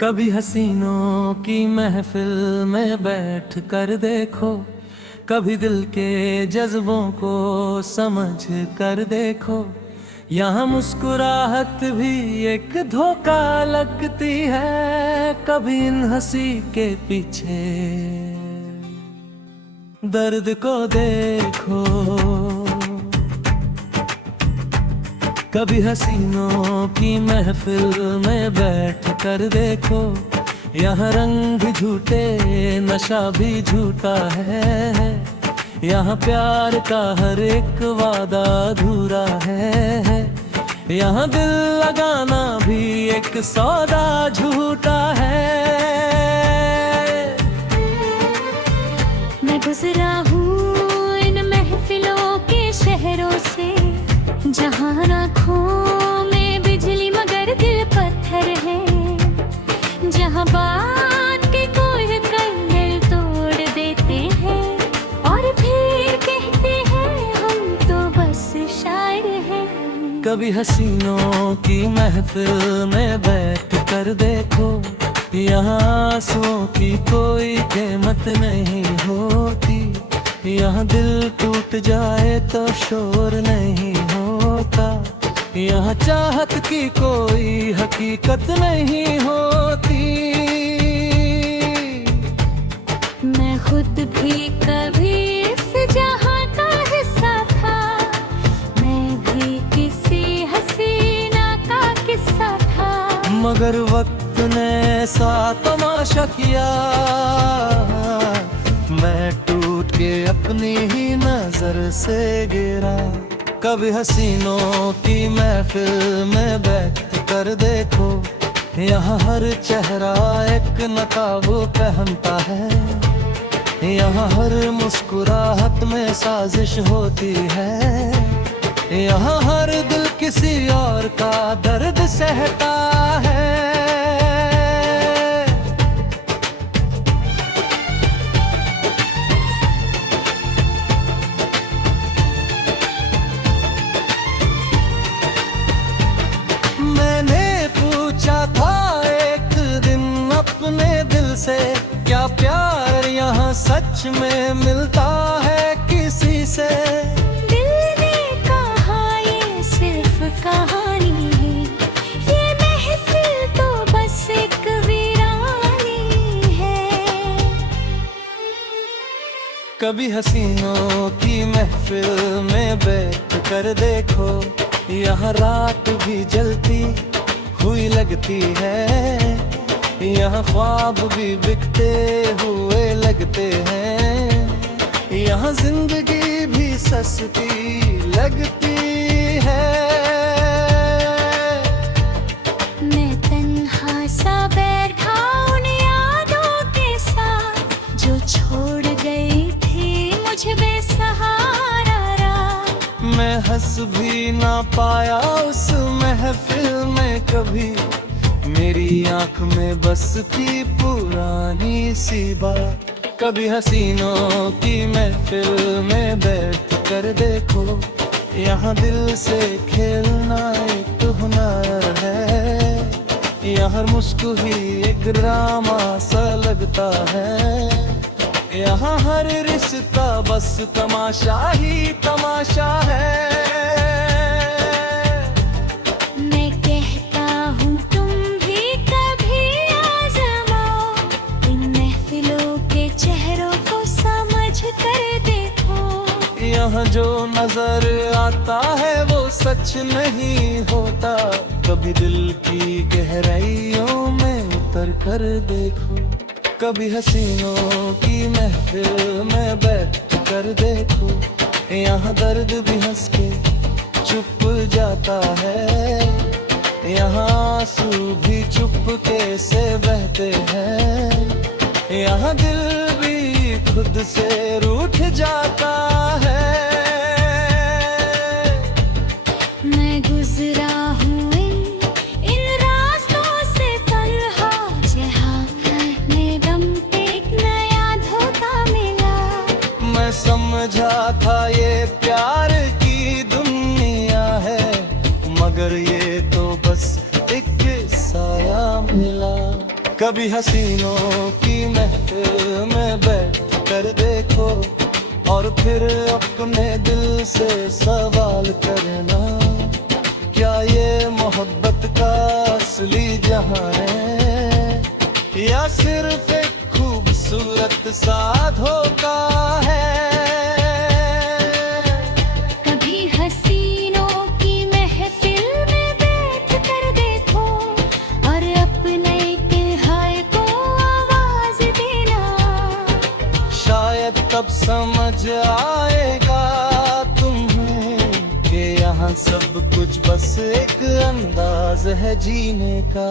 कभी हसीनों की महफिल में बैठ कर देखो, कभी दिल के जज्बों को समझ कर देखो। यहाँ मुस्कुराहट भी एक धोखा लगती है, कभी इन हंसी के पीछे दर्द को देखो। कभी हसीनों की महफिल में बैठ कर देखो, यहाँ रंग झूठे नशा भी झूठा है। यहाँ प्यार का हर एक वादा अधूरा है। यहाँ दिल लगाना भी एक सौदा झूठा है। मैं गुजरा हूँ इन महफिलों के शहरों से, जहाँ आँखों में बिजली मगर दिल पत्थर है। जहाँ बात के कोई कंगन तोड़ देते हैं और फिर कहते हैं हम तो बस शायर हैं। कभी हसीनों की महफिल में बैठ कर देखो, यहाँ आंसुओं की कोई कीमत नहीं होती। यहाँ दिल टूट जाए तो शोर नहीं होता। यहाँ चाहत की कोई हकीकत नहीं होती। मैं खुद भी कभी इस जहां का हिस्सा था, मैं भी किसी हसीना का किस्सा था। मगर वक्त ने ऐसा तमाशा किया, मैं टूट के अपनी ही नजर से गिरा। कभी हसीनों की महफिल में बैठ कर देखो, यहाँ हर चेहरा एक नकाब पहनता है। यहाँ हर मुस्कुराहट में साजिश होती है। यहाँ हर दिल किसी और का दर्द सहता है। मैंने पूछा था एक दिन अपने दिल से, क्या प्यार यहाँ सच में मिलता है किसी से? दिल ने कहा ये सिर्फ कहानी है, ये महफिल तो बस एक वीरानी है। कभी हसीनों की महफिल में बैठ कर देखो, यहाँ रात भी जलती हुई लगती है। यहाँ ख्वाब भी बिकते हुए लगते हैं। यहाँ जिंदगी भी सस्ती लगती है। मैं तन्हा सा बैठा उन यादों के साथ, जो छोड़ गई थी मुझे बेसहारा रात। मैं हंस भी ना पाया उस महफिल में कभी, मेरी आंख में बस थी पुरानी सी बात। कभी हसीनों की महफिल में बैठ कर देखो, यहाँ दिल से खेलना एक हुनर है। यहाँ मुस्कुर ही एक ड्रामा सा लगता है। यहाँ हर रिश्ता बस तमाशा ही तमाशा है। मैं कहता हूँ तुम भी कभी आज़माओ, इन महफिलों के चेहरों को समझ कर देखो। यहाँ जो नजर आता है वो सच नहीं होता, कभी दिल की गहराइयों में उतर कर देखो। कभी हसीनों की महफिल में बैठ कर देखो, यहाँ दर्द भी हंस के चुप जाता है। यहाँ आंसू भी चुपके से बहते हैं। यहाँ दिल भी खुद से रूठ जाता है। मैं गुजरा हूँ इन रास्तों से तन्हा, जहाँ अपने दम पे एक नया धोखा मिला। मैं समझा था ये प्यार की दुनिया है, मगर ये तो बस एक साया मिला। कभी हसीनों की महफिल में बैठ कर देखो और फिर अपने दिल से सवाल करना, क्या ये मोहब्बत का असली जहां है या सिर्फ एक खूबसूरत सा धोखा है। कभी हसीनों की महफिल में बैठ कर देखो और अपने हाय को आवाज देना, शायद तब समझ आएगा तुम्हें कि यहाँ सब कुछ बस एक अंदाज है जीने का।